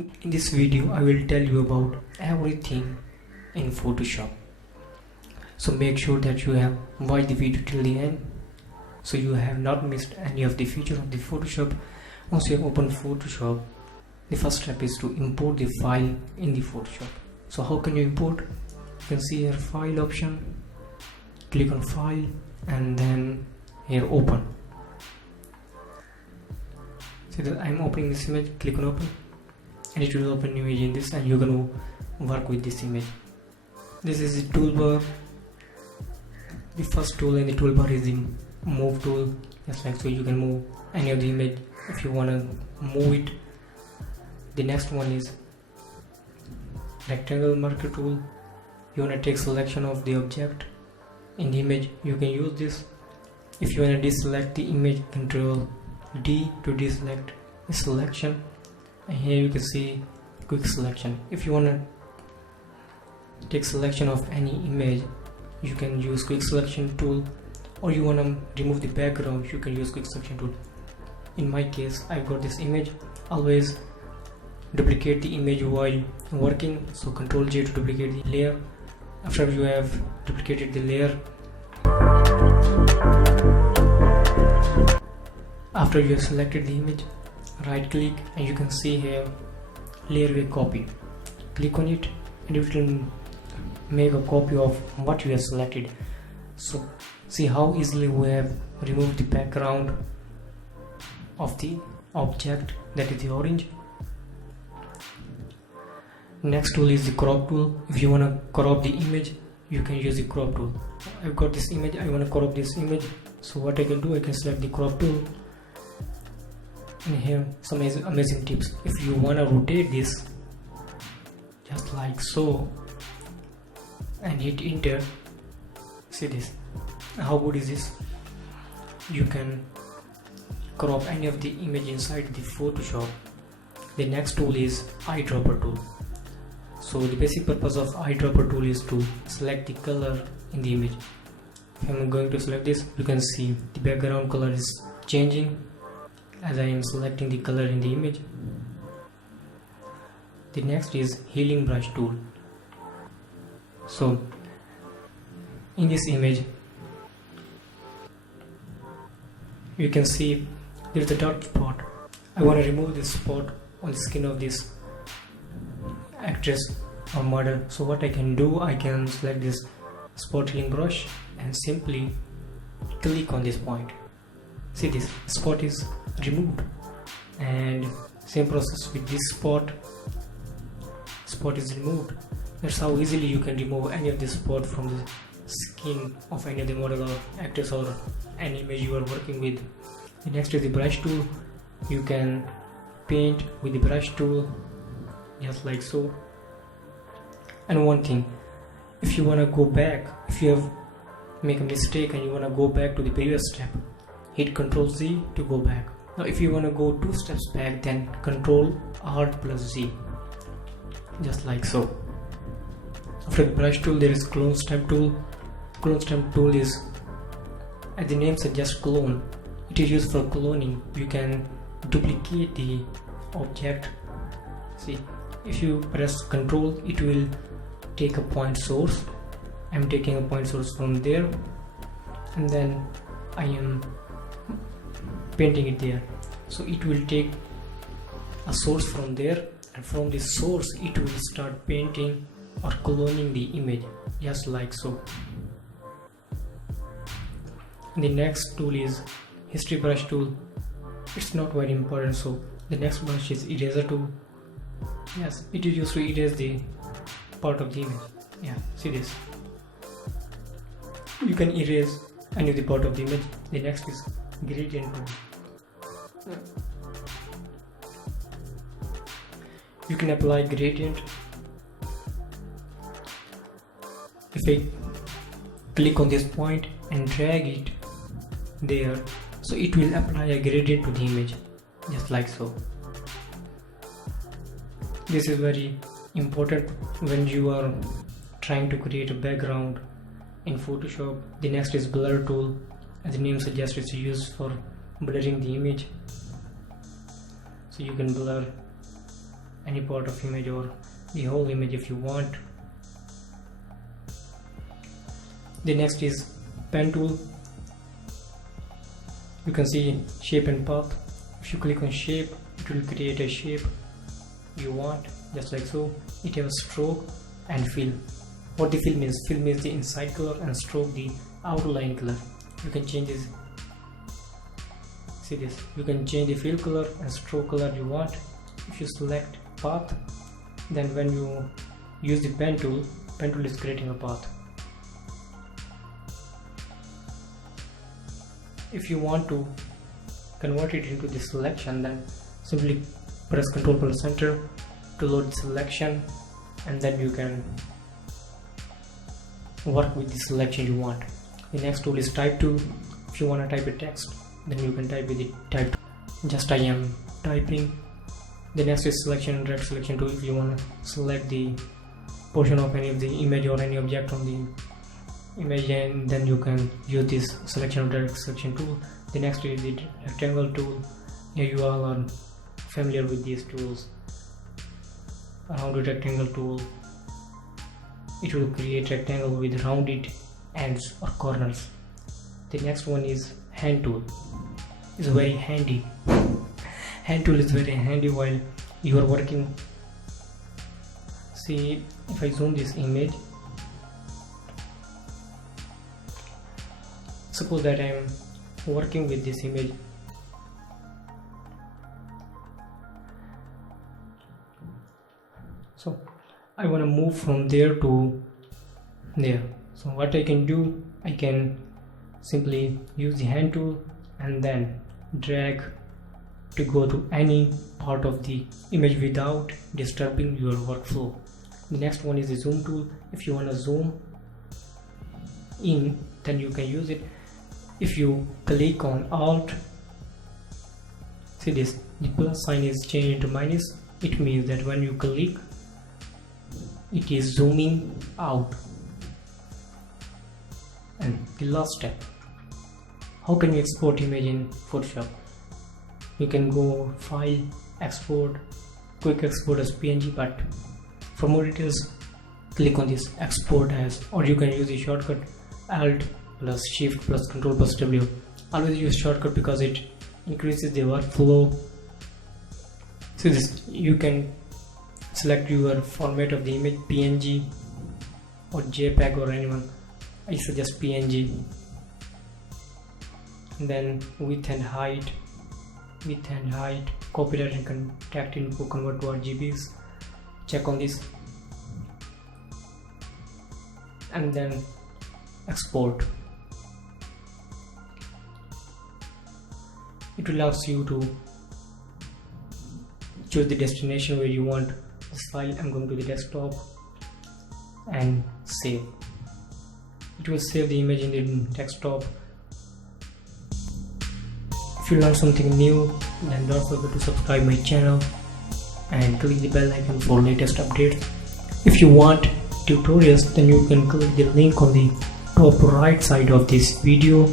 In this video I will tell you about everything in Photoshop. So make sure that you have watched the video till the end so you have not missed any of the feature of the Photoshop. Once you have opened Photoshop, the first step is to import the file in the Photoshop. So how can you import? You can see here file option, click on file and then here open. See that I'm opening this image, click on open and it will open image in this and you're going to work with this image. This is the toolbar. The first tool in the toolbar is the move tool, just like so you can move any of the image if you want to move it. The next one is rectangle marker tool. You want to take selection of the object in the image, you can use this. If you want to deselect the image, Control D to deselect the selection, and here you can see quick selection. If you want to take selection of any image, you can use quick selection tool, or you want to remove the background, you can use quick selection tool. In my case, I've got this image. Always duplicate the image while working, so Ctrl J to duplicate the layer. After you have duplicated the layer, after you have selected the image, right click and you can see here layer with copy. Click on it and it will make a copy of what you have selected. So see how easily we have removed the background of the object, that is the orange. Next tool is the crop tool. If you want to crop the image, you can use the crop tool. I've got this image, I want to crop this image, so what I can do, I can select the crop tool. And here some amazing tips. If you want to rotate this just like so and hit enter, see this, how good is this? You can crop any of the image inside the Photoshop. The next tool is eyedropper tool. So the basic purpose of eyedropper tool is to select the color in the image. If I'm going to select this, you can see the background color is changing as I am selecting the color in the image. The next is healing brush tool. So in this image you can see there is a dark spot. I want to remove this spot on the skin of this actress or model. So what I can do, I can select this spot healing brush and simply click on this point. See, this spot is removed, and same process with this spot is removed. That's how easily you can remove any of this spot from the skin of any of the model or actress or any image you are working with. The next is the brush tool. You can paint with the brush tool just like so. And one thing, if you want to go back, if you have make a mistake and you want to go back to the previous step, hit Ctrl Z to go back. Now if you want to go 2 steps back, then Ctrl Alt plus Z, just like so. After the brush tool, there is clone stamp tool. Clone stamp tool is, as the name suggests, clone. It is used for cloning. You can duplicate the object. See, if you press Ctrl, it will take a point source. I'm taking a point source from there and then I am painting it there. So it will take a source from there, and from this source it will start painting or cloning the image just like so. The next tool is history brush tool. It's not very important, so the next brush is eraser tool. Yes, it is used to erase the part of the image. Yeah, see this, you can erase any of the part of the image. The next is gradient tool. You can apply gradient. If I click on this point and drag it there, so it will apply a gradient to the image just like so. This is very important when you are trying to create a background in Photoshop. The next is blur tool. As the name suggests, it's used for blurring the image. So you can blur any part of image or the whole image if you want. The next is pen tool. You can see shape and path. If you click on shape, it will create a shape you want, just like so. It has stroke and fill. What the fill means? Fill means the inside color and stroke the outline color. You can change this. See this, you can change the fill color and stroke color you want. If you select path, then when you use the pen tool is creating a path. If you want to convert it into the selection, then simply press Ctrl+Enter to load the selection, and then you can work with the selection you want. The next tool is type tool. If you want to type a text, then you can type with the type tool. Just I am typing. The next is selection and drag selection tool. If you want to select the portion of any of the image or any object on the image, and then you can use this selection or drag selection tool. The next is the rectangle tool. Here you all are familiar with these tools. Around the rectangle tool, it will create rectangle with rounded ends or corners. The next one is hand tool. It's very handy. Hand tool is very handy while you are working. See, if I zoom this image, suppose that I am working with this image. So I want to move from there to there. So what I can do, I can simply use the hand tool and then drag to go to any part of the image without disturbing your workflow. The next one is the zoom tool. If you want to zoom in, then you can use it. If you click on Alt, see this, the plus sign is changed into minus. It means that when you click, it is zooming out. And the last step, how can you export image in Photoshop? You can go file, export, quick export as PNG, but for more details click on this export as, or you can use the shortcut Alt plus Shift plus Control plus W. Always use shortcut because it increases the workflow. See this, you can select your format of the image, PNG or JPEG or anyone. I suggest PNG. And then width and height, copyright and contact info convert to RGBs. Check on this and then export. It will ask you to choose the destination where you want this file. I'm going to the desktop and save. It will save the image in the desktop. If you learned something new, then don't forget to subscribe my channel and click the bell icon for latest updates. If you want tutorials, then you can click the link on the top right side of this video